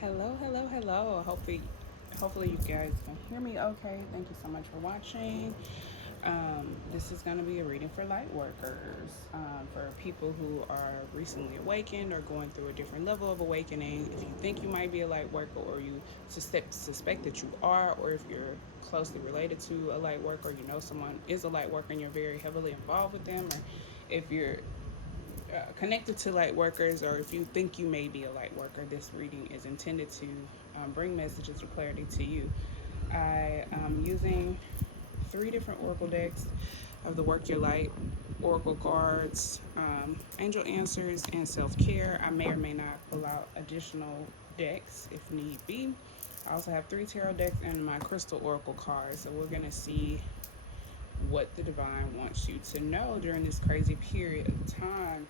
Hello. Hopefully you guys can hear me okay. Thank you so much for watching. This is going to be a reading for light workers, for people who are recently awakened or going through a different level of awakening. If you think you might be a light worker, or you suspect that you are, or if you're closely related to a light worker, or you know someone is a light worker and you're very heavily involved with them, or if you're connected to light workers, or if you think you may be a light worker, this reading is intended to bring messages of clarity to you. I am using 3 different oracle decks of the Work Your Light oracle cards, angel answers, and self-care. I may or may not pull out additional decks if need be. I also have 3 tarot decks and my crystal oracle cards, so we're going to see what the divine wants you to know during this crazy period of time.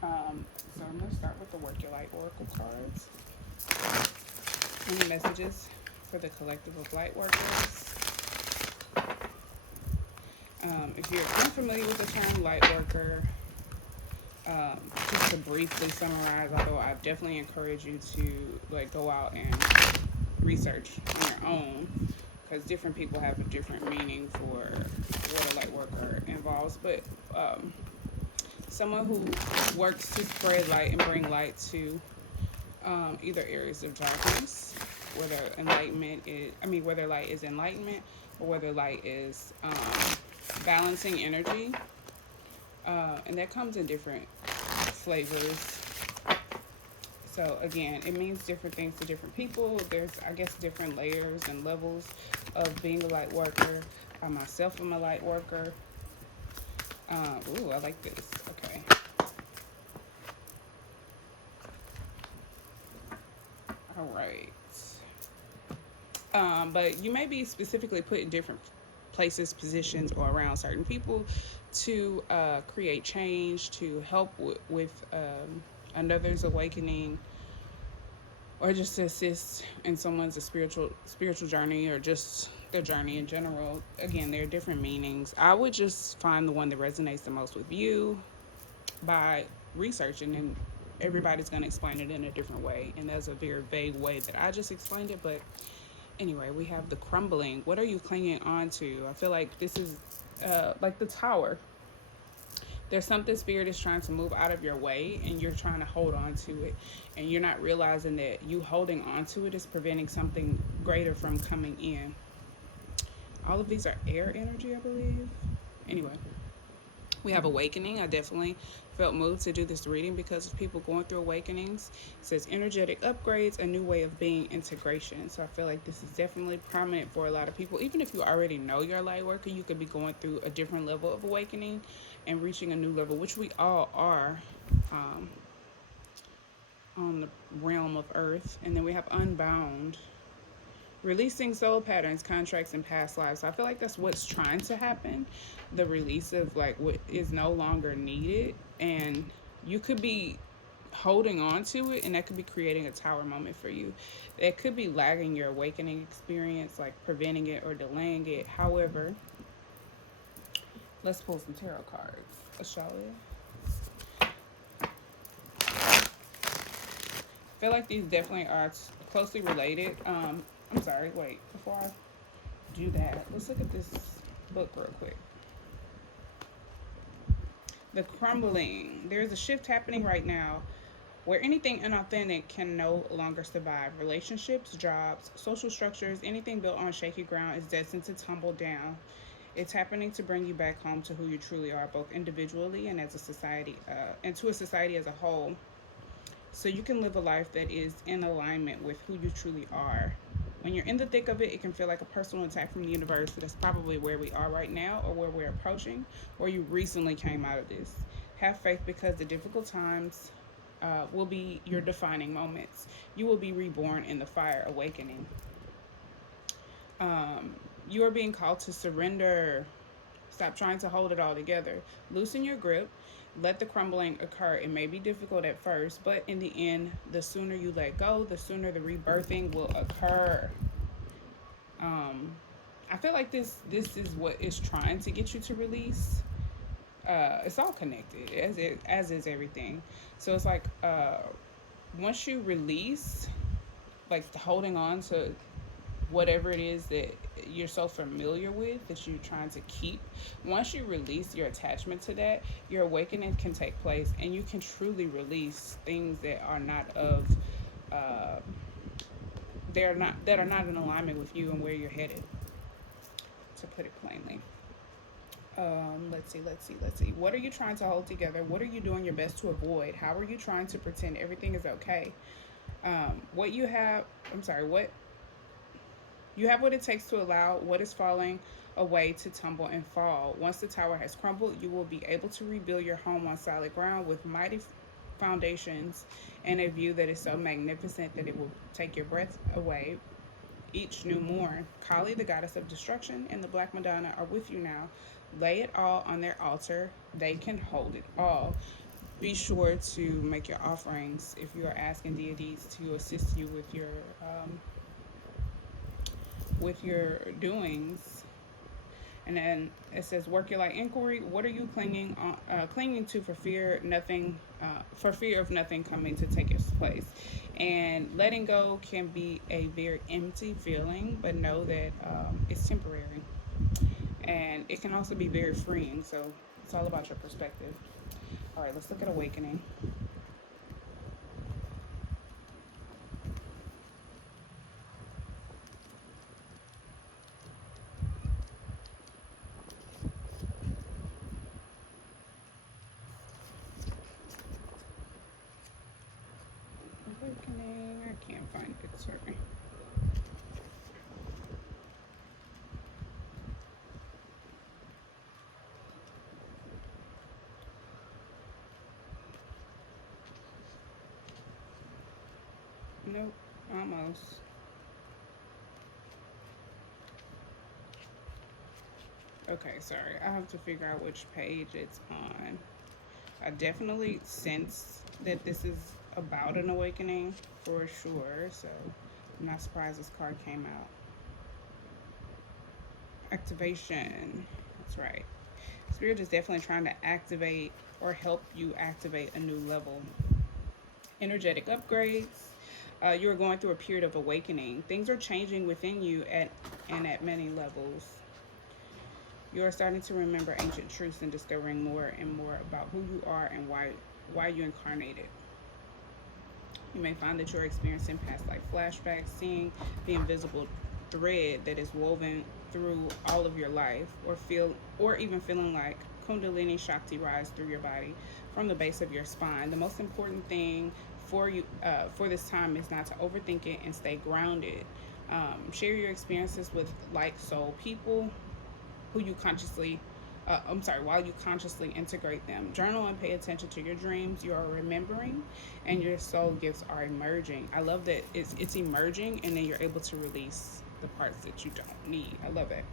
So I'm going to start with the Work Your Light oracle cards. Any messages for the collective of light workers? If you're unfamiliar with the term light worker, just to briefly summarize, although I definitely encourage you to go out and research on your own, because different people have a different meaning for what a light worker involves. But someone who works to spread light and bring light to either areas of darkness, whether whether light is enlightenment, or whether light is balancing energy, and that comes in different flavors. So again, it means different things to different people. There's, I guess, different layers and levels of being a light worker. I myself am a light worker. Ooh, I like this. Okay. All right. But you may be specifically put in different places, positions, or around certain people to create change, to help with another's awakening, or just to assist in someone's spiritual journey, or just their journey in general. Again, there are different meanings. I would just find the one that resonates the most with you by researching, and everybody's going to explain it in a different way, and that's a very vague way that I just explained it. But anyway, we have the crumbling. What are you clinging on to? I feel like this is like the tower. There's something spirit is trying to move out of your way, and you're trying to hold on to it, and you're not realizing that you holding on to it is preventing something greater from coming in. All of these are air energy, I believe. Anyway, we have awakening. I definitely felt moved to do this reading because of people going through awakenings. It says energetic upgrades, a new way of being, integration. So I feel like this is definitely prominent for a lot of people. Even if you already know you're a light worker, you could be going through a different level of awakening and reaching a new level, which we all are, on the realm of earth. And then we have unbound, releasing soul patterns, contracts, and past lives. So I feel like that's what's trying to happen. The release of what is no longer needed. And you could be holding on to it, and that could be creating a tower moment for you. That could be lagging your awakening experience, like preventing it or delaying it. However, let's pull some tarot cards, shall we? I feel like these definitely are closely related. I'm sorry, wait, before I do that, let's look at this book real quick. The crumbling. There's a shift happening right now where anything inauthentic can no longer survive. Relationships, jobs, social structures, anything built on shaky ground is destined to tumble down. It's happening to bring you back home to who you truly are, both individually and as a society, and to a society as a whole. So you can live a life that is in alignment with who you truly are. When you're in the thick of it, it can feel like a personal attack from the universe. That's probably where we are right now, or where we're approaching, or you recently came out of this. Have faith, because the difficult times will be your defining moments. You will be reborn in the fire awakening. You are being called to surrender. Stop trying to hold it all together. Loosen your grip. Let the crumbling occur. It may be difficult at first, but in the end, the sooner you let go, the sooner the rebirthing will occur. I feel like this is what it's trying to get you to release. It's all connected, as is everything. So it's like once you release, like holding on to whatever it is that you're so familiar with that you're trying to keep. Once you release your attachment to that, your awakening can take place, and you can truly release things that are not of uh, that are not in alignment with you and where you're headed, to put it plainly. Let's see. What are you trying to hold together? What are you doing your best to avoid? How are you trying to pretend everything is okay? What you have, I'm sorry, what you have what it takes to allow what is falling away to tumble and fall. Once the tower has crumbled, you will be able to rebuild your home on solid ground with mighty foundations and a view that is so magnificent that it will take your breath away each new morn. Kali, the goddess of destruction, and the Black Madonna are with you now. Lay it all on their altar. They can hold it all. Be sure to make your offerings if you are asking deities to assist you with your doings. And then it says, work your light inquiry. What are you clinging to for fear of nothing coming to take its place? And letting go can be a very empty feeling, but know that it's temporary, and it can also be very freeing. So it's all about your perspective. All right, let's look at awakening. Awakening. I can't find it. Sorry. Nope. Almost. Okay, sorry. I have to figure out which page it's on. I definitely sense that this is about an awakening for sure, so I'm not surprised this card came out. Activation. That's right. Spirit is definitely trying to activate or help you activate a new level. Energetic upgrades. You are going through a period of awakening. Things are changing within you at many levels. You are starting to remember ancient truths and discovering more and more about who you are and why you incarnated. You may find that you're experiencing past life flashbacks, seeing the invisible thread that is woven through all of your life, or even feeling like Kundalini Shakti rise through your body from the base of your spine. The most important thing for you for this time is not to overthink it and stay grounded. Share your experiences with like soul people who you consciously while you consciously integrate them. Journal and pay attention to your dreams you are remembering, and your soul gifts are emerging. I love that it's emerging, and then you're able to release the parts that you don't need. I love it.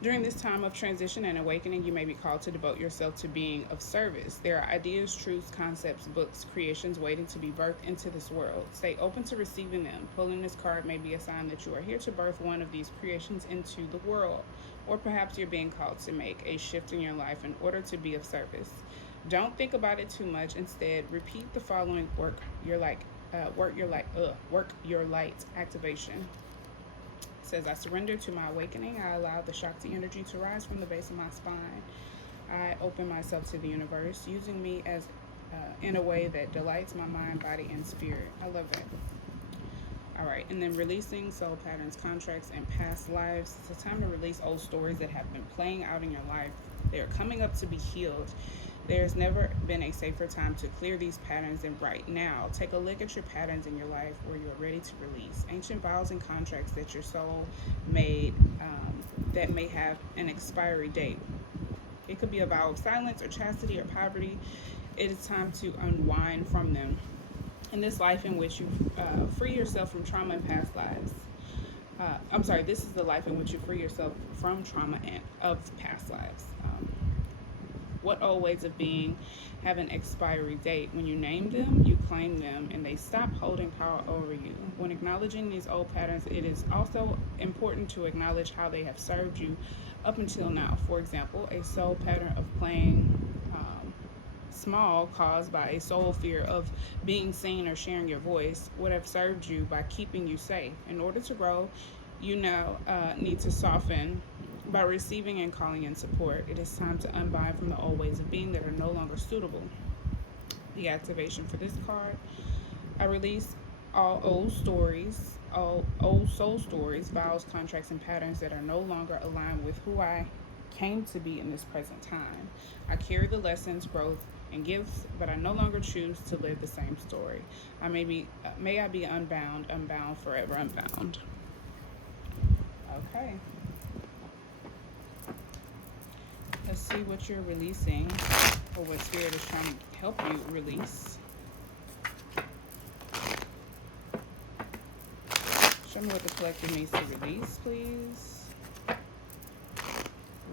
During this time of transition and awakening, you may be called to devote yourself to being of service. There are ideas, truths, concepts, books, creations waiting to be birthed into this world. Stay open to receiving them. Pulling this card may be a sign that you are here to birth one of these creations into the world. Or perhaps you're being called to make a shift in your life in order to be of service. Don't think about it too much. Instead, repeat the following work your light activation. It says, I surrender to my awakening. I allow the Shakti energy to rise from the base of my spine. I open myself to the universe, using me as in a way that delights my mind, body, and spirit. I love that. All right, and then releasing soul patterns, contracts, and past lives. It's a time to release old stories that have been playing out in your life. They are coming up to be healed. There's never been a safer time to clear these patterns than right now. Take a look at your patterns in your life where you're ready to release ancient vows and contracts that your soul made that may have an expiry date. It could be a vow of silence or chastity or poverty. It is time to unwind from them. In this life in which you free yourself from trauma and past lives. This is the life in which you free yourself from trauma and of past lives. What old ways of being have an expiry date? When you name them, you claim them, and they stop holding power over you. When acknowledging these old patterns, it is also important to acknowledge how they have served you up until now. For example, a soul pattern of playing small caused by a soul fear of being seen or sharing your voice would have served you by keeping you safe. In order to grow, you now need to soften by receiving and calling in support. It is time to unbind from the old ways of being that are no longer suitable. The activation for this card: I release all old stories, all old soul stories, vows, contracts, and patterns that are no longer aligned with who I came to be in this present time. I carry the lessons, growth, and gifts, but I no longer choose to live the same story. May I be unbound, unbound, forever unbound. Okay. Let's see what you're releasing, or what Spirit is trying to help you release. Show me what the collective needs to release, please.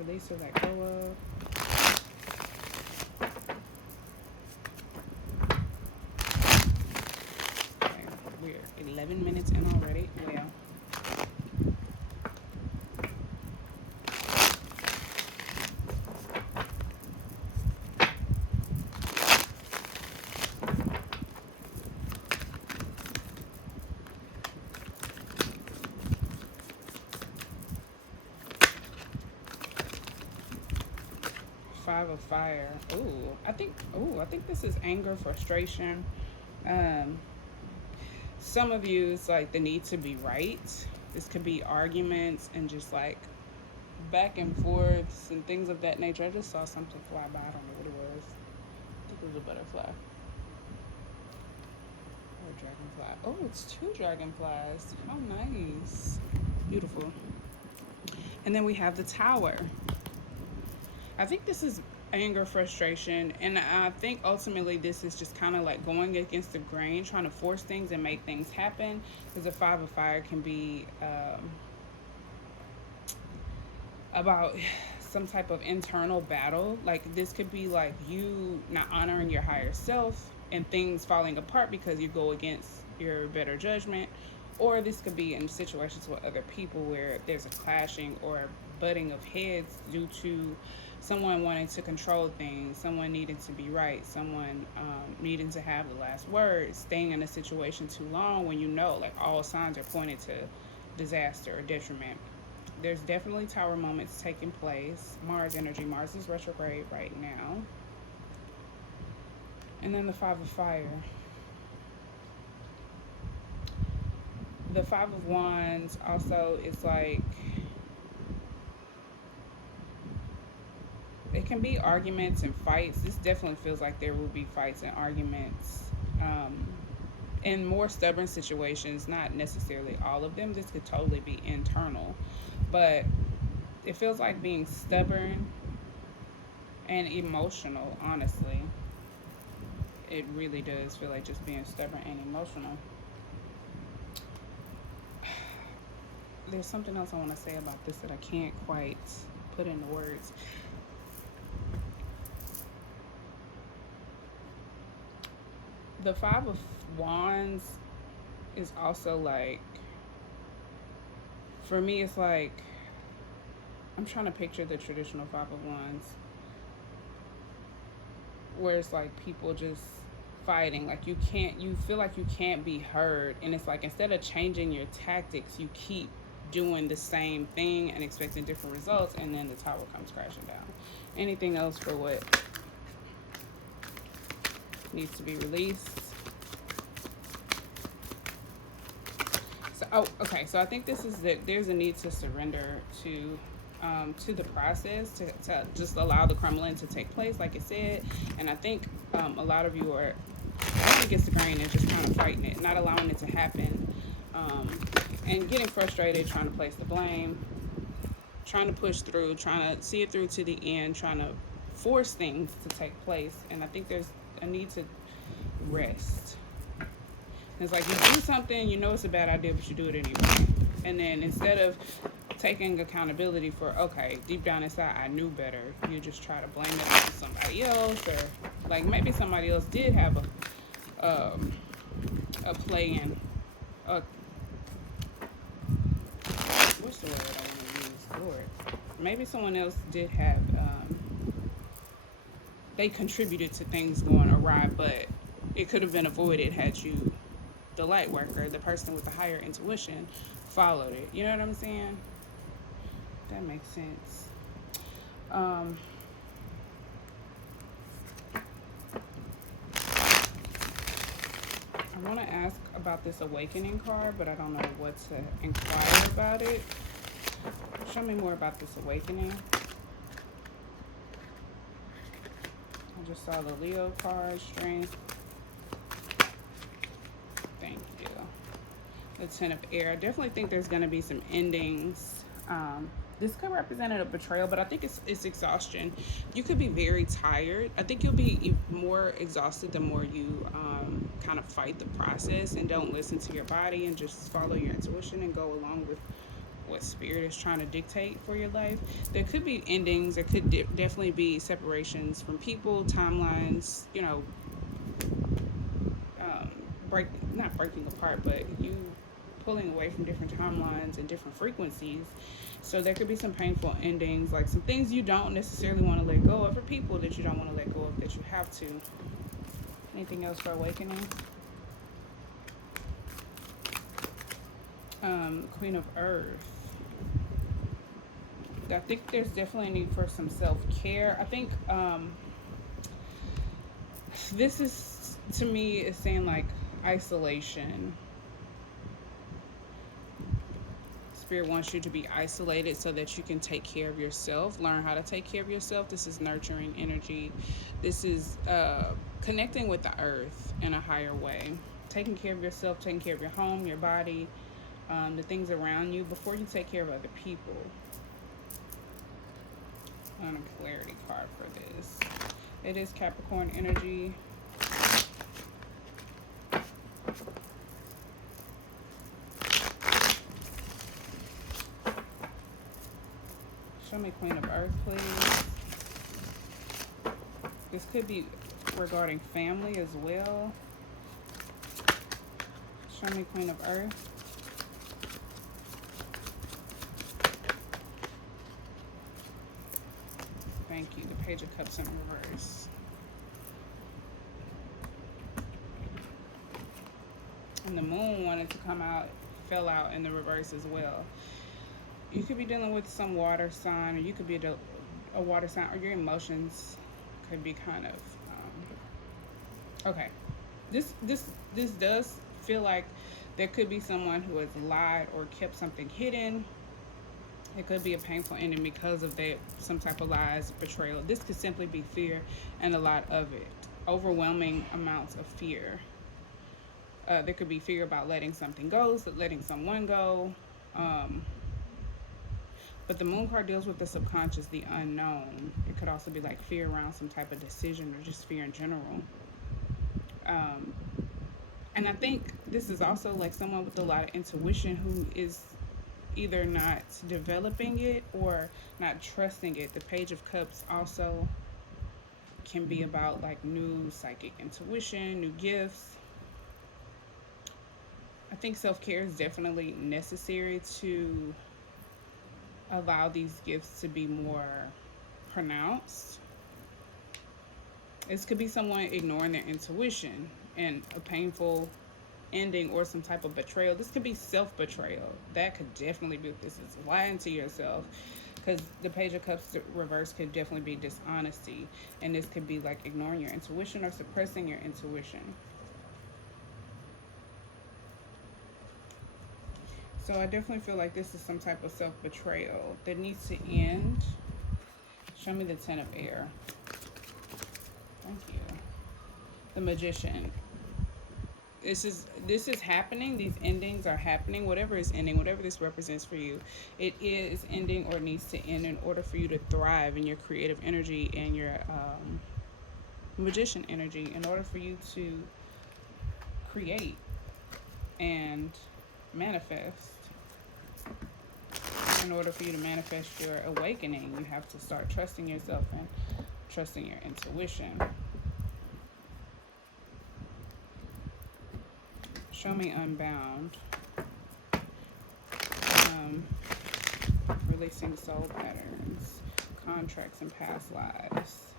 Release or let go of. Okay, we're 11 minutes in already. Well, Five of Fire. I think this is anger, frustration. Some of you, it's like the need to be right. This could be arguments and just like back and forths and things of that nature. I just saw something fly by. I don't know what it was. I think it was a butterfly or a dragonfly. Oh, it's two dragonflies. How nice. Beautiful. And then we have the Tower. I think this is anger, frustration, and I think ultimately this is just kind of like going against the grain, trying to force things and make things happen, because the Five of Fire can be about some type of internal battle. Like this could be like you not honoring your higher self and things falling apart because you go against your better judgment, or this could be in situations with other people where there's a clashing or a butting of heads due to someone wanting to control things, someone needing to be right, someone needing to have the last word, staying in a situation too long when you know like all signs are pointed to disaster or detriment. There's definitely Tower moments taking place. Mars energy. Mars is retrograde right now. And then the Five of Fire. The Five of Wands also is like, it can be arguments and fights. This definitely feels like there will be fights and arguments in more stubborn situations, not necessarily all of them. This could totally be internal, but it feels like being stubborn and emotional, honestly. It really does feel like just being stubborn and emotional. There's something else I want to say about this that I can't quite put into words. The Five of Wands is also like, for me, it's like, I'm trying to picture the traditional Five of Wands, where it's like people just fighting, like you feel like you can't be heard, and it's like instead of changing your tactics, you keep doing the same thing and expecting different results, and then the Tower comes crashing down. Anything else for what needs to be released? So, okay, so I think this is that there's a need to surrender to the process, to just allow the crumbling to take place, like it said. And I think a lot of you are going against the grain and just kind of fighting it, not allowing it to happen, and getting frustrated, trying to place the blame, trying to push through, trying to see it through to the end, trying to force things to take place. And I think there's a need to rest. It's like you do something, you know it's a bad idea, but you do it anyway. And then instead of taking accountability for, okay, deep down inside I knew better, you just try to blame it on somebody else, or like maybe somebody else did have a plan. What's the word I want to use? Lord. Maybe someone else did have they contributed to things going awry, but it could have been avoided had you, the light worker, the person with the higher intuition, followed it. You know what I'm saying? That makes sense. Um, I want to ask about this awakening card, but I don't know what to inquire about it. Show me more about this awakening. I just saw the Leo card, strength. Thank you. The Ten of Air. I definitely think there's going to be some endings. This could represent a betrayal, but I think it's exhaustion. You could be very tired. I think you'll be more exhausted the more you kind of fight the process and don't listen to your body and just follow your intuition and go along with what spirit is trying to dictate for your life. There could be endings. There could definitely be separations from people, timelines, you know, not breaking apart, but you pulling away from different timelines and different frequencies. So there could be some painful endings, like some things you don't necessarily want to let go of, or people that you don't want to let go of that you have to. Anything else for awakening? Queen of Earth. I think there's definitely a need for some self-care. I think this is, to me, is saying like isolation. Spirit wants you to be isolated so that you can take care of yourself, learn how to take care of yourself. This is nurturing energy. This is connecting with the earth in a higher way. Taking care of yourself, taking care of your home, your body, the things around you before you take care of other people. On a clarity card for this. It is Capricorn energy. Show me Queen of Earth, please. This could be regarding family as well. Show me Queen of Earth. Thank you. The Page of Cups in reverse. And the Moon wanted to come out, fell out in the reverse as well. You could be dealing with some water sign, or you could be a water sign, or your emotions could be kind of okay. This does feel like there could be someone who has lied or kept something hidden. It could be a painful ending because of that, some type of lies, betrayal. This could simply be fear and a lot of it. Overwhelming amounts of fear. There could be fear about letting something go, letting someone go. But the Moon card deals with the subconscious, the unknown. It could also be like fear around some type of decision or just fear in general. And I think this is also like someone with a lot of intuition who is either not developing it or not trusting it. The Page of Cups also can be about like new psychic intuition, new gifts. I think self-care is definitely necessary to allow these gifts to be more pronounced. This could be someone ignoring their intuition and a painful ending or some type of betrayal. This could be self-betrayal. That could definitely be what this is. Lying to yourself, because the Page of Cups reverse could definitely be dishonesty, and this could be like ignoring your intuition or suppressing your intuition. So I definitely feel like this is some type of self-betrayal that needs to end. Show me the Ten of Air. Thank you. The Magician. This is happening. These endings are happening. Whatever is ending, whatever this represents for you, it is ending or needs to end in order for you to thrive in your creative energy and your magician energy, in order for you to create and manifest. In order for you to manifest your awakening, you have to start trusting yourself and trusting your intuition. Show me Unbound. Releasing soul patterns, contracts, and past lives.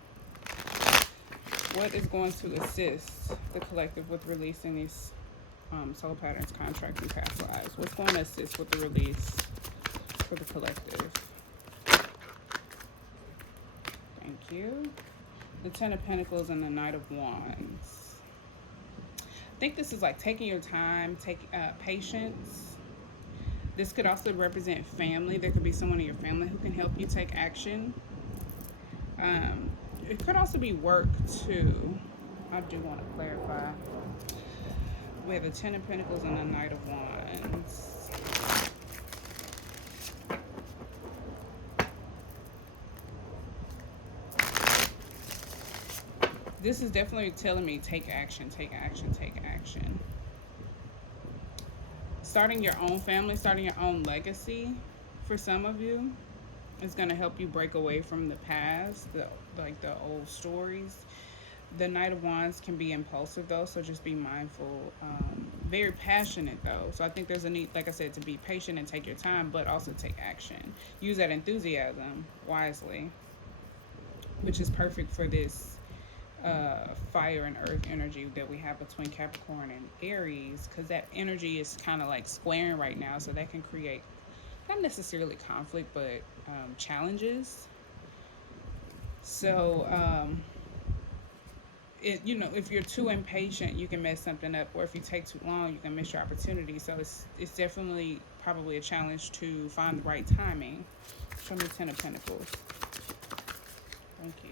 What is going to assist the collective with releasing these soul patterns, contracts, and past lives? What's going to assist with the release for the collective? Thank you. The Ten of Pentacles and the Knight of Wands. I think this is like taking your time, patience. This could also represent family. There could be someone in your family who can help you take action. It could also be work too. I do want to clarify. We have the Ten of Pentacles and the Knight of Wands. This is definitely telling me take action, take action, take action. Starting your own family, starting your own legacy for some of you is going to help you break away from the past, like the old stories. The Knight of Wands can be impulsive though, so just be mindful. Very passionate though, so I think there's a need, like I said, to be patient and take your time, but also take action. Use that enthusiasm wisely, which is perfect for this fire and earth energy that we have between Capricorn and Aries, because that energy is kind of like squaring right now, so that can create not necessarily conflict, but challenges. So if you're too impatient, you can mess something up, or if you take too long, you can miss your opportunity. So it's definitely probably a challenge to find the right timing. Show me Ten of Pentacles. Thank you.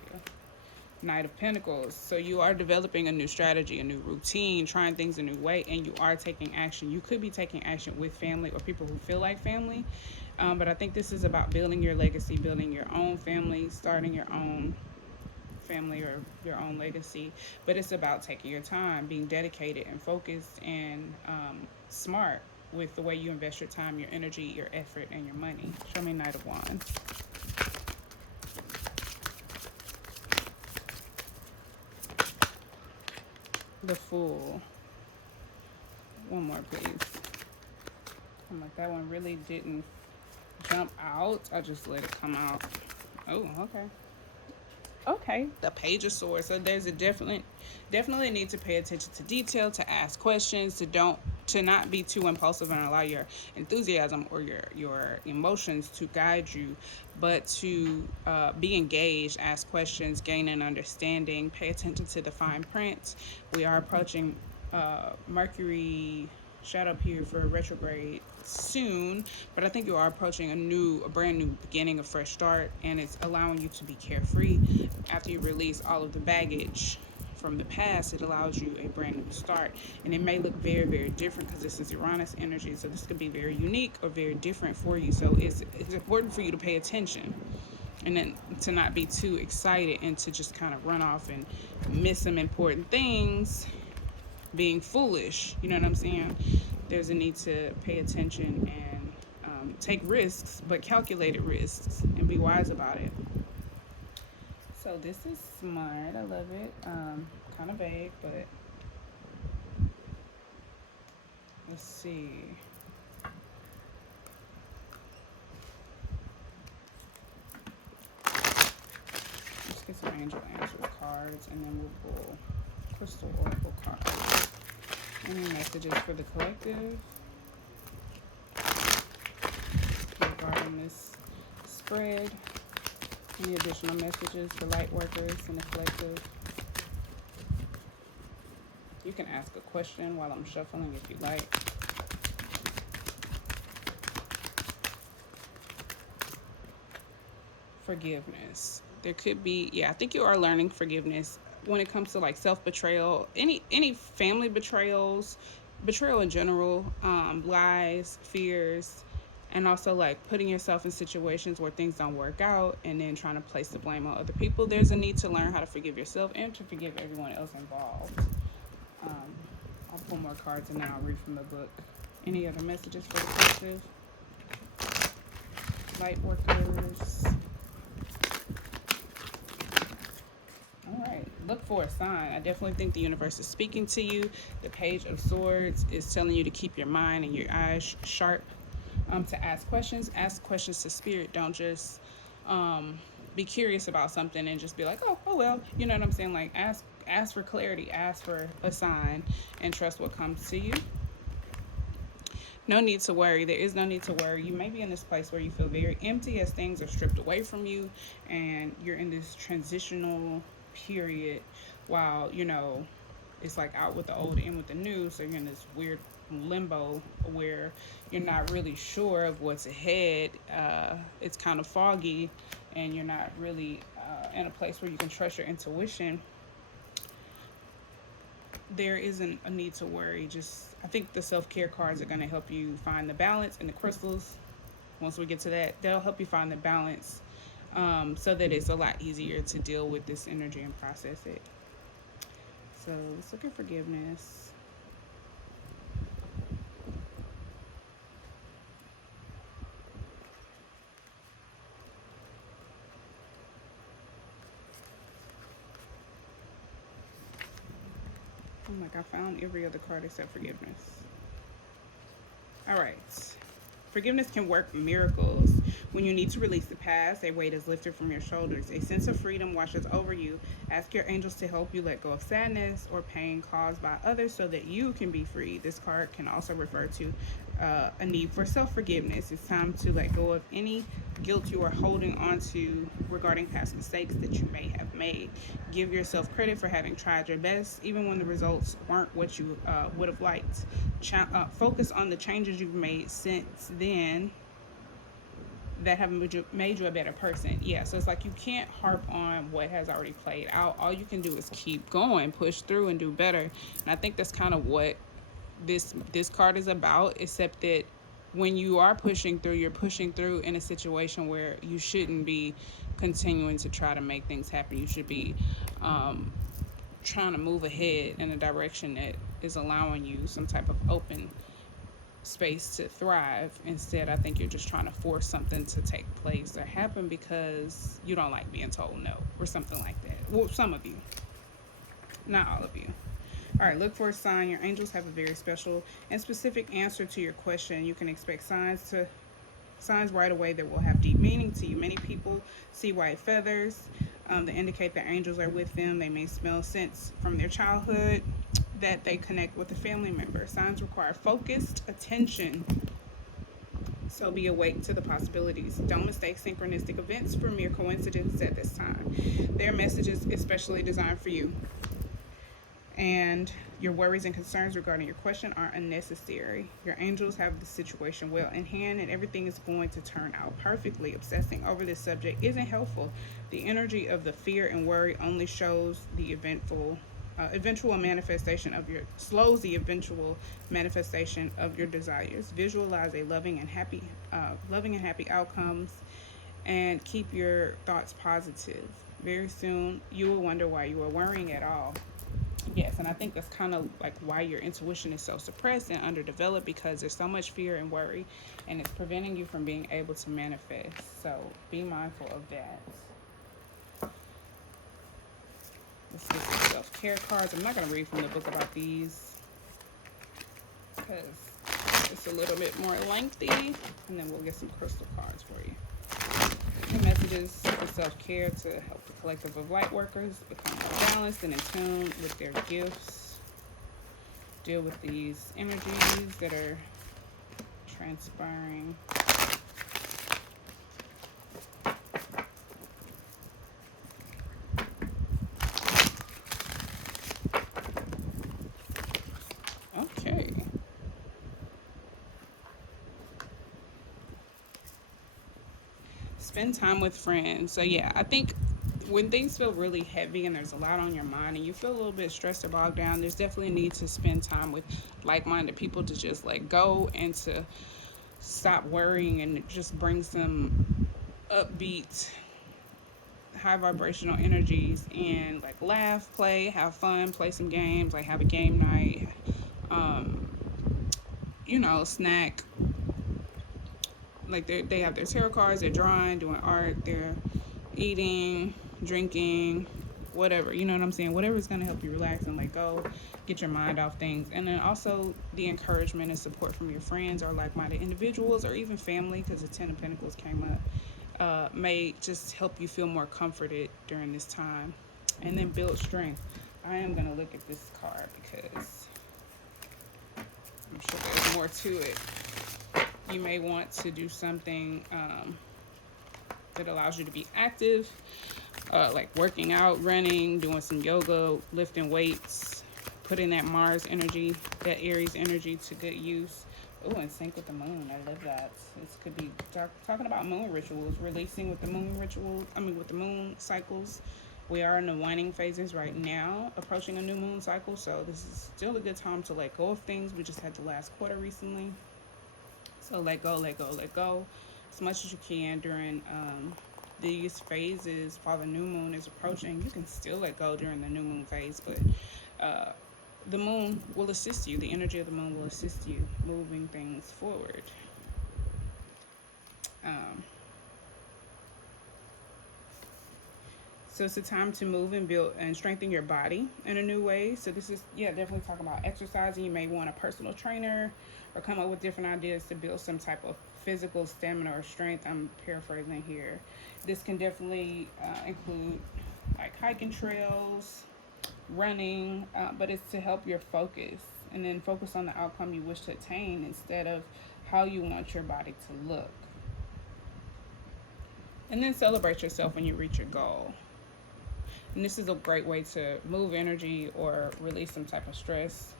Knight of Pentacles. So you are developing a new strategy, a new routine, trying things a new way, and you are taking action. You could be taking action with family or people who feel like family, but I think this is about building your legacy, building your own family, starting your own family or your own legacy. But it's about taking your time, being dedicated and focused and smart with the way you invest your time, your energy, your effort, and your money. Show me Knight of Wands. The Fool. One more, please. I'm like, that one really didn't jump out. I just let it come out. Oh, okay. Okay, the Page of Swords. So there's a definitely need to pay attention to detail, to ask questions, to not be too impulsive and allow your enthusiasm or your emotions to guide you, but to be engaged, ask questions, gain an understanding, pay attention to the fine print. We are approaching Mercury shadow period for retrograde soon, but I think you are approaching a brand new beginning, a fresh start, and it's allowing you to be carefree. After you release all of the baggage from the past, it allows you a brand new start, and it may look very, very different because this is Uranus energy, so this could be very unique or very different for you. So it's important for you to pay attention and then to not be too excited and to just kind of run off and miss some important things, being foolish. You know what I'm saying? There's a need to pay attention and take risks, but calculated risks, and be wise about it. So this is smart. I love it. Kind of vague, but let's see. Let's get some angel answers cards, and then we'll pull crystal oracle cards. Any messages for the collective regarding this spread? Any additional messages for Lightworkers and the collective? You can ask a question while I'm shuffling if you like. Forgiveness. There could be, I think you are learning forgiveness when it comes to like self-betrayal, any family betrayals, betrayal in general, lies, fears, and also like putting yourself in situations where things don't work out and then trying to place the blame on other people. There's a need to learn how to forgive yourself and to forgive everyone else involved. I'll pull more cards and then I'll read from the book. Any other messages for the collective? Lightworkers. Alright, look for a sign. I definitely think the universe is speaking to you. The Page of Swords is telling you to keep your mind and your eyes sharp, to ask questions. Ask questions to spirit. Don't just be curious about something and just be like, oh well, you know what I'm saying? Like ask ask for clarity, ask for a sign, and trust what comes to you. No need to worry. There is no need to worry. You may be in this place where you feel very empty as things are stripped away from you, and you're in this transitional period while, it's like out with the old, in with the new. So you're in this weird limbo where you're not really sure of what's ahead. It's kind of foggy, and you're not really in a place where you can trust your intuition. There isn't a need to worry. Just, I think the self-care cards are going to help you find the balance, and the crystals, once we get to that, they'll help you find the balance, so that it's a lot easier to deal with this energy and process it. So let's look at forgiveness. I'm like, I found every other card except forgiveness. All right. Forgiveness can work miracles. When you need to release the past, a weight is lifted from your shoulders. A sense of freedom washes over you. Ask your angels to help you let go of sadness or pain caused by others so that you can be free. This card can also refer to a need for self-forgiveness. It's time to let go of any guilt you are holding on to regarding past mistakes that you may have made. Give yourself credit for having tried your best, even when the results weren't what you would have liked. Focus on the changes you've made since then that have made you a better person. Yeah, so it's like you can't harp on what has already played out. All you can do is keep going, push through, and do better. And I think that's kind of what this card is about, except that when you are pushing through, you're pushing through in a situation where you shouldn't be continuing to try to make things happen. You should be trying to move ahead in a direction that is allowing you some type of open space to thrive. Instead, I think you're just trying to force something to take place or happen because you don't like being told no or something like that. Well, some of you, not all of you. All right, look for a sign. Your angels have a very special and specific answer to your question. You can expect signs right away that will have deep meaning to you. Many people see white feathers that indicate that angels are with them. They may smell scents from their childhood that they connect with a family member. Signs require focused attention, so be awake to the possibilities. Don't mistake synchronistic events for mere coincidence at this time. Their messages especially designed for you. And your worries and concerns regarding your question are unnecessary. Your angels have the situation well in hand, and everything is going to turn out perfectly. Obsessing over this subject isn't helpful. The energy of the fear and worry only shows the eventual manifestation of your desires. Visualize a loving and happy outcomes, and keep your thoughts positive. Very soon, you will wonder why you are worrying at all. Yes, and I think that's kind of like why your intuition is so suppressed and underdeveloped, because there's so much fear and worry, and it's preventing you from being able to manifest. So be mindful of that. Let's get some self-care cards. I'm not going to read from the book about these because it's a little bit more lengthy, and then we'll get some crystal cards for you. The messages for self-care to help the collective of Lightworkers become more balanced and in tune with their gifts. Deal with these energies that are transpiring. Okay. Spend time with friends. So yeah, I think when things feel really heavy and there's a lot on your mind and you feel a little bit stressed or bogged down, there's definitely a need to spend time with like-minded people to just let go and to stop worrying and just bring some upbeat, high vibrational energies and like laugh, play, have fun, play some games, like have a game night, snack. Like they have their tarot cards, they're drawing, doing art, they're eating, drinking, whatever. You know what I'm saying? Whatever is going to help you relax and let go, get your mind off things. And then also the encouragement and support from your friends or like-minded individuals or even family, because the Ten of Pentacles came up, may just help you feel more comforted during this time. And then build strength. I am going to look at this card because I'm sure there's more to it. You may want to do something that allows you to be active, like working out, running, doing some yoga, lifting weights, putting that Mars energy, that Aries energy to good use. Oh, in sync with the moon. I love that. This could be talking about moon rituals, releasing with the moon rituals. With the moon cycles. We are in the waning phases right now, approaching a new moon cycle. So this is still a good time to let go of things. We just had the last quarter recently. So let go, let go, let go as much as you can during these phases while the new moon is approaching. You can still let go during the new moon phase, but the moon will assist you. The energy of the moon will assist you moving things forward. So it's a time to move and build and strengthen your body in a new way. So this is, definitely talking about exercising. You may want a personal trainer or come up with different ideas to build some type of physical stamina or strength. I'm paraphrasing here. This can definitely include like hiking trails, running, but it's to help your focus and then focus on the outcome you wish to attain instead of how you want your body to look. And then celebrate yourself when you reach your goal. And this is a great way to move energy or release some type of stress.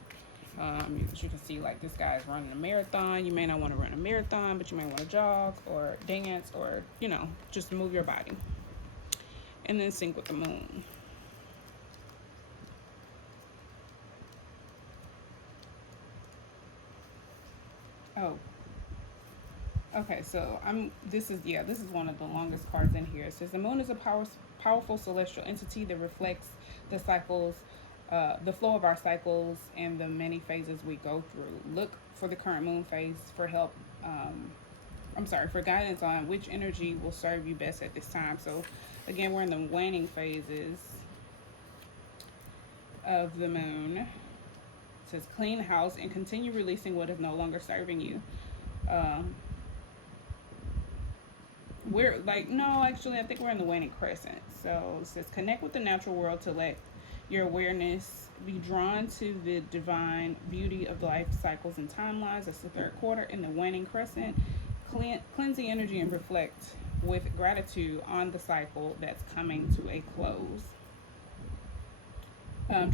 As you can see, like this guy is running a marathon. You may not want to run a marathon, but you may want to jog or dance or, just move your body. And then sync with the moon. Oh. Okay, so this is one of the longest cards in here. It says the moon is a powerful celestial entity that reflects the cycles, the flow of our cycles and the many phases we go through. Look for the current moon phase for help. For guidance on which energy will serve you best at this time. So again, we're in the waning phases of the moon. It says clean house and continue releasing what is no longer serving you. I think we're in the waning crescent. So it says connect with the natural world to let your awareness be drawn to the divine beauty of life cycles and timelines. That's the third quarter in the waning crescent. Cleanse the energy and reflect with gratitude on the cycle that's coming to a close.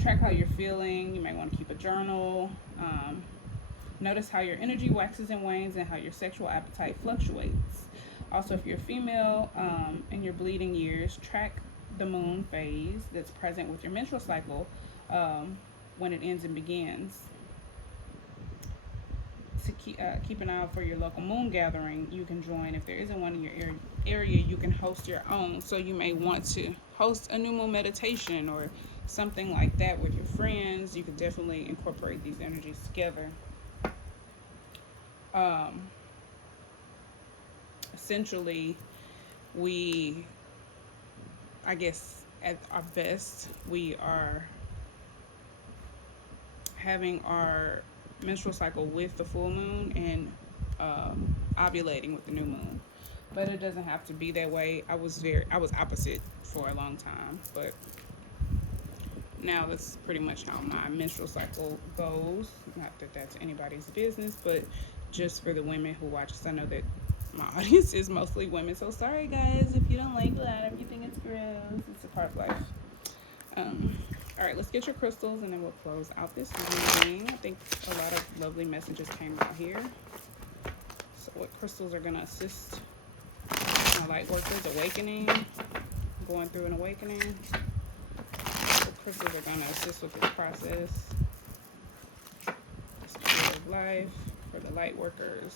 Track how you're feeling. You may want to keep a journal. Notice how your energy waxes and wanes and how your sexual appetite fluctuates. Also, if you're female in your bleeding years, track the moon phase that's present with your menstrual cycle when it ends and begins. To keep an eye out for your local moon gathering you can join. If there isn't one in your area, you can host your own. So you may want to host a new moon meditation or something like that with your friends. You can definitely incorporate these energies together. Essentially, at our best, we are having our menstrual cycle with the full moon and ovulating with the new moon. But it doesn't have to be that way. I was opposite for a long time, but now that's pretty much how my menstrual cycle goes. Not that that's anybody's business, but just for the women who watch us. I know that my audience is mostly women, so sorry guys if you don't like that, if you think it's gross. It's a part of life. All right, let's get your crystals and then we'll close out this reading. I think a lot of lovely messages came out here. So what crystals are going to assist my Lightworkers awakening, going through an awakening? What crystals are going to assist with this process? The spirit of life for the Lightworkers.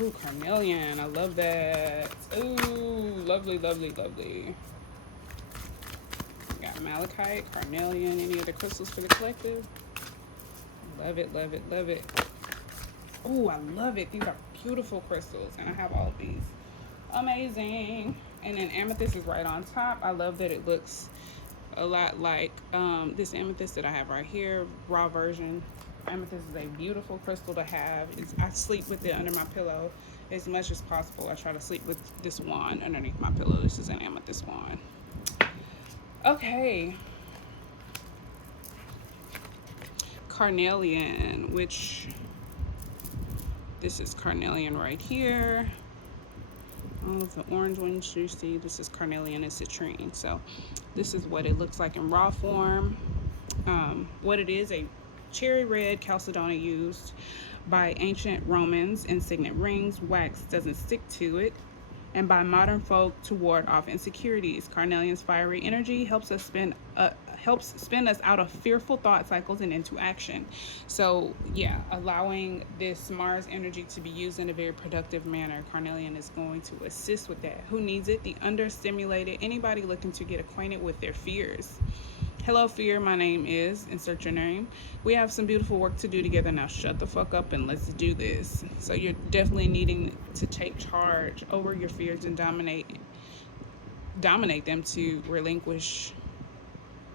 Ooh, carnelian. I love that. Ooh, lovely, lovely, lovely. We got malachite, carnelian, any other crystals for the collective? Love it, love it, love it. Oh, I love it. These are beautiful crystals, and I have all of these. Amazing. And then amethyst is right on top. I love that it looks a lot like this amethyst that I have right here, raw version. Amethyst is a beautiful crystal to have. I sleep with it under my pillow as much as possible. I try to sleep with this wand underneath my pillow. This is an amethyst wand. Okay. Carnelian, which this is carnelian right here. All of the orange ones you see, this is carnelian and citrine. So this is what it looks like in raw form. What it is, a cherry red chalcedony used by ancient Romans in signet rings. Wax doesn't stick to it. And by modern folk to ward off insecurities. Carnelian's fiery energy helps spin us out of fearful thought cycles and into action. So yeah, allowing this Mars energy to be used in a very productive manner, Carnelian is going to assist with that. Who needs it? The understimulated, anybody looking to get acquainted with their fears. Hello, fear. My name is, insert your name. We have some beautiful work to do together. Now shut the fuck up and let's do this. So you're definitely needing to take charge over your fears and dominate them, to relinquish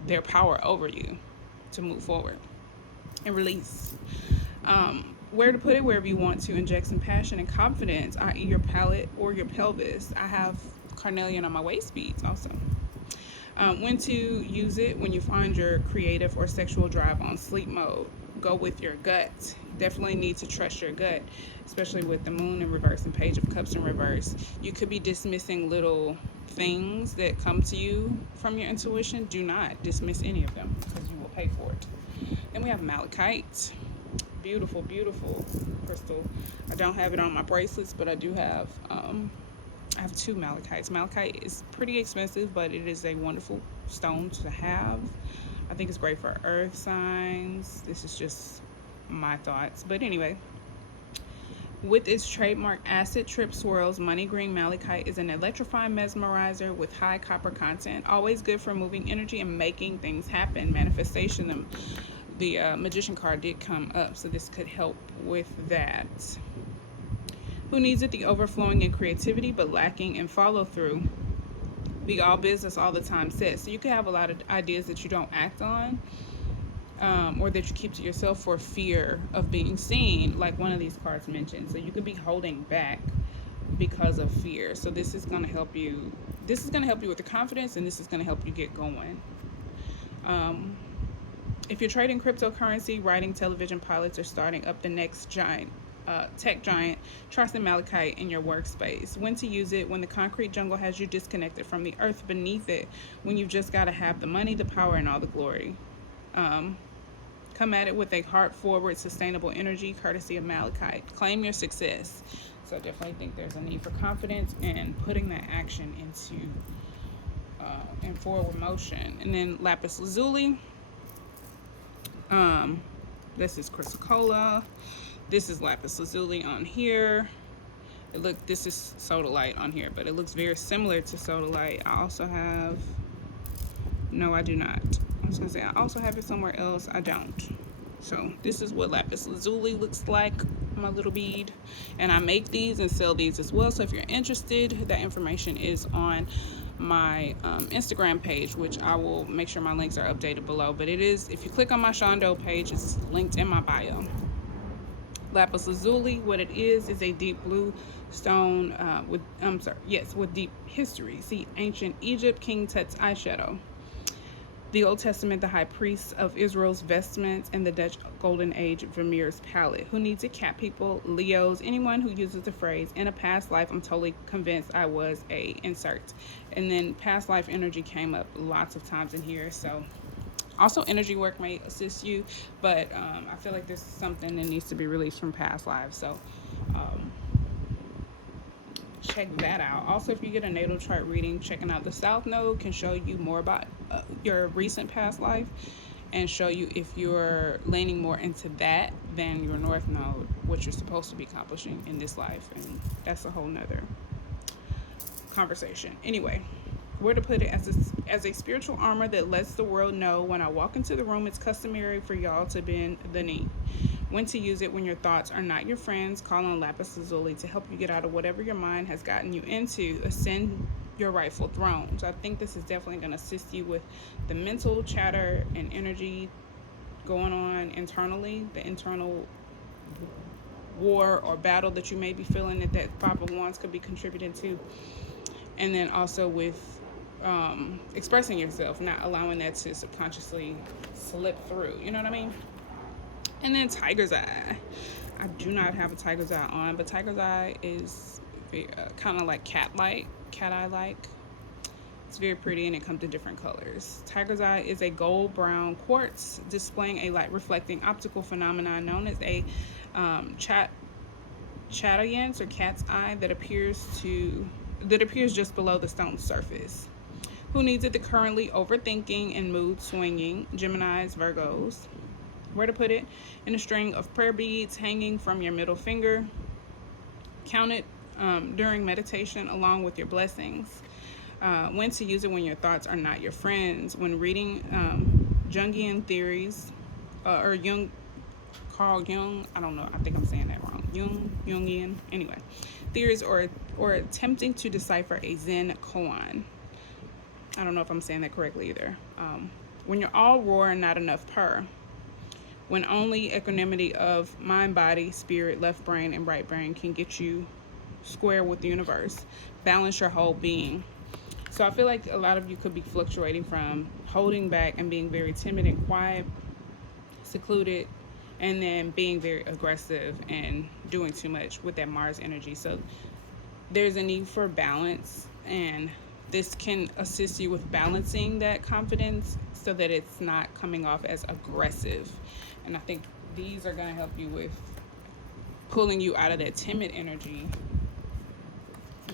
their power over you, to move forward and release. Where to put it? Wherever you want to. Inject some passion and confidence, i.e. your palate or your pelvis. I have carnelian on my waist beads also. When to use it: when you find your creative or sexual drive on sleep mode. Go with your gut. Definitely need to trust your gut, especially with the moon in reverse and page of cups in reverse. You could be dismissing little things that come to you from your intuition. Do not dismiss any of them because you will pay for it. Then we have malachite. Beautiful, beautiful crystal. I don't have it on my bracelets, but I do have I have two malachites. Malachite is pretty expensive, but it is a wonderful stone to have. I think it's great for earth signs. This is just my thoughts. But anyway, with its trademark acid trip swirls, money green malachite is an electrifying mesmerizer with high copper content. Always good for moving energy and making things happen. Manifestation. The magician card did come up, so this could help with that. Who needs it? The overflowing in creativity but lacking in follow through. Be all business all the time set. So you could have a lot of ideas that you don't act on, or that you keep to yourself for fear of being seen, like one of these cards mentioned. So you could be holding back because of fear. So this is going to help you. This is going to help you with the confidence, and this is going to help you get going. If you're trading cryptocurrency, writing television pilots, or starting up the next giant tech giant, trust in malachite in your workspace. When to use it: when the concrete jungle has you disconnected from the earth beneath it, when you've just got to have the money, the power, and all the glory. Come at it with a heart forward, sustainable energy, courtesy of malachite. Claim your success. So I definitely think there's a need for confidence and putting that action into in forward motion. And then lapis lazuli. This is chrysocolla. This is lapis lazuli on here. This is sodalite on here, but it looks very similar to sodalite. I also have, no, I do not. I was gonna say I also have it somewhere else. I don't. So this is what lapis lazuli looks like, my little bead. And I make these and sell these as well. So if you're interested, that information is on my Instagram page, which I will make sure my links are updated below. But it is, if you click on my Shondo page, it's linked in my bio. Lapis lazuli, what it is a deep blue stone with deep history. See, ancient Egypt, King Tut's eyeshadow. The Old Testament, the high priest of Israel's vestments, and the Dutch Golden Age Vermeer's palette. Who needs it? Cat people, Leos, anyone who uses the phrase "in a past life I'm totally convinced I was a" insert. And then past life energy came up lots of times in here. So also energy work may assist you, but I feel like there's something that needs to be released from past lives. So check that out. Also, if you get a natal chart reading, checking out the South Node can show you more about your recent past life and show you if you're leaning more into that than your North Node, what you're supposed to be accomplishing in this life. And that's a whole nother conversation. Anyway, where to put it: as a spiritual armor that lets the world know when I walk into the room, it's customary for y'all to bend the knee. When to use it when your thoughts are not your friends. Call on lapis lazuli to help you get out of whatever your mind has gotten you into. Ascend your rightful throne. So I think this is definitely going to assist you with the mental chatter and energy going on internally, the internal war or battle that you may be feeling that Five of Wands could be contributing to. And then also with expressing yourself, not allowing that to subconsciously slip through, you know what I mean? And then tiger's eye. I do not have a tiger's eye on, but tiger's eye is kind of like cat eye like. It's very pretty and it comes in different colors. Tiger's eye is a gold brown quartz displaying a light reflecting optical phenomenon known as a chatayance or cat's eye that appears just below the stone's surface. Who needs it? The currently overthinking and mood swinging Geminis, Virgos. Where to put it? In a string of prayer beads hanging from your middle finger. Count it during meditation along with your blessings. When to use it when your thoughts are not your friends. When reading Jungian theories or Carl Jung, I don't know, I think I'm saying that wrong. Jungian, anyway. Theories or attempting to decipher a Zen koan. I don't know if I'm saying that correctly either. When you're all roar and not enough purr. When only equanimity of mind, body, spirit, left brain, and right brain can get you square with the universe. Balance your whole being. So I feel like a lot of you could be fluctuating from holding back and being very timid and quiet, secluded, and then being very aggressive and doing too much with that Mars energy. So there's a need for balance, and this can assist you with balancing that confidence so that it's not coming off as aggressive. And I think these are going to help you with pulling you out of that timid energy,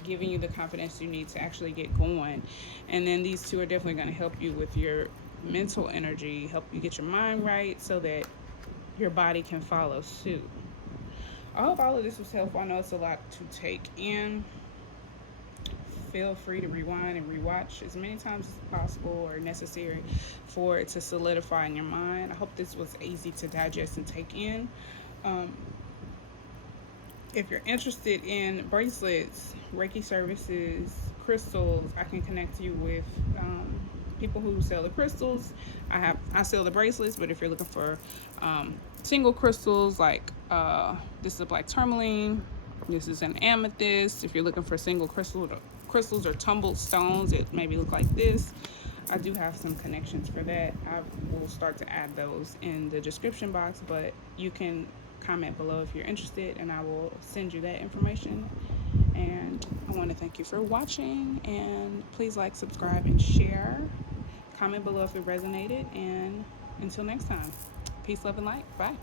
giving you the confidence you need to actually get going. And then these two are definitely going to help you with your mental energy, help you get your mind right so that your body can follow suit. I hope all of this was helpful. I know it's a lot to take in. Feel free to rewind and rewatch as many times as possible or necessary for it to solidify in your mind. I hope this was easy to digest and take in. If you're interested in bracelets, Reiki services, crystals, I can connect you with people who sell the crystals. I sell the bracelets, but if you're looking for single crystals, like this is a black tourmaline, this is an amethyst. If you're looking for single crystals or tumbled stones, it maybe look like this. I do have some connections for that. I will start to add those in the description box, but you can comment below if you're interested and I will send you that information. And I want to thank you for watching, and please like, subscribe, and share. Comment below if it resonated, and until next time, peace, love, and light. Bye.